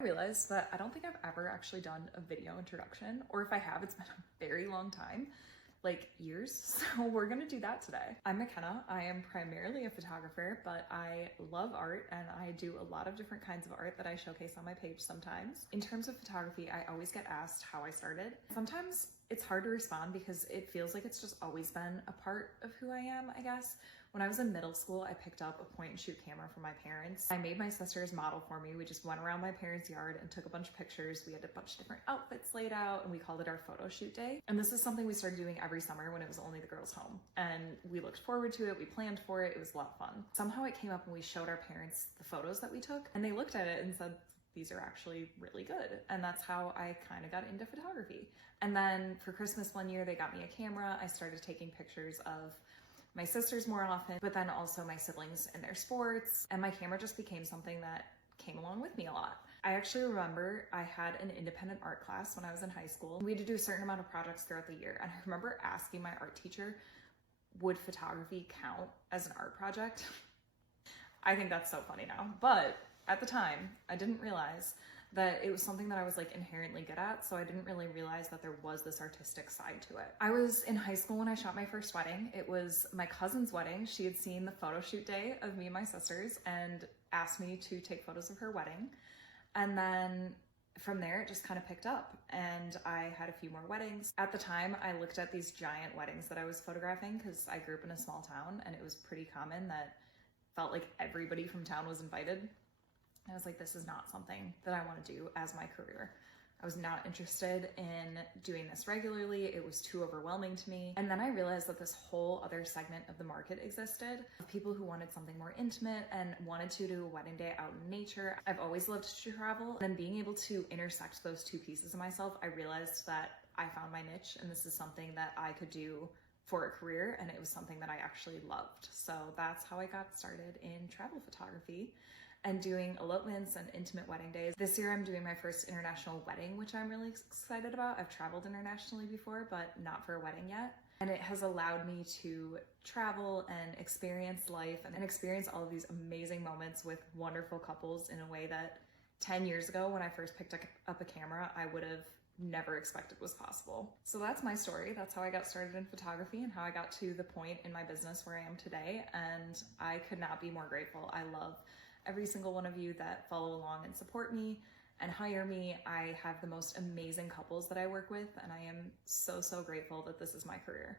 I realized that I don't think I've ever actually done a video introduction, or if I have, it's been a very long time, like years. So we're gonna do that today. I'm McKenna. I am primarily a photographer, but I love art and I do a lot of different kinds of art that I showcase on my page sometimes. In terms of photography, I always get asked how I started. Sometimes it's hard to respond because it feels like it's just always been a part of who I am, I guess. When I was in middle school, I picked up a point and shoot camera from my parents. I made my sister's model for me. We just went around my parents' yard and took a bunch of pictures. We had a bunch of different outfits laid out and we called it our photo shoot day. And this is something we started doing every summer when it was only the girls' home. And we looked forward to it, we planned for it, it was a lot of fun. Somehow it came up and we showed our parents the photos that we took and they looked at it and said, these are actually really good. And that's how I kind of got into photography. And then for Christmas one year, they got me a camera. I started taking pictures of my sisters more often, but then also my siblings in their sports. And my camera just became something that came along with me a lot. I actually remember I had an independent art class when I was in high school. We had to do a certain amount of projects throughout the year. And I remember asking my art teacher, would photography count as an art project? I think that's so funny now, but at the time, I didn't realize that it was something that I was like inherently good at, so I didn't really realize that there was this artistic side to it. I was in high school when I shot my first wedding. It was my cousin's wedding. She had seen the photo shoot day of me and my sisters and asked me to take photos of her wedding. And then from there, it just kind of picked up and I had a few more weddings. At the time, I looked at these giant weddings that I was photographing because I grew up in a small town and it was pretty common that felt like everybody from town was invited. I was like, this is not something that I want to do as my career. I was not interested in doing this regularly. It was too overwhelming to me. And then I realized that this whole other segment of the market existed of people who wanted something more intimate and wanted to do a wedding day out in nature. I've always loved to travel. And being able to intersect those two pieces of myself, I realized that I found my niche and this is something that I could do for a career, and it was something that I actually loved. So that's how I got started in travel photography and doing elopements and intimate wedding days. This year I'm doing my first international wedding, which I'm really excited about. I've traveled internationally before, but not for a wedding yet. And it has allowed me to travel and experience life and experience all of these amazing moments with wonderful couples in a way that 10 years ago when I first picked up a camera, I would have never expected was possible. So that's my story. That's how I got started in photography and how I got to the point in my business where I am today. And I could not be more grateful. I love every single one of you that follow along and support me and hire me. I have the most amazing couples that I work with, and I am so, so grateful that this is my career.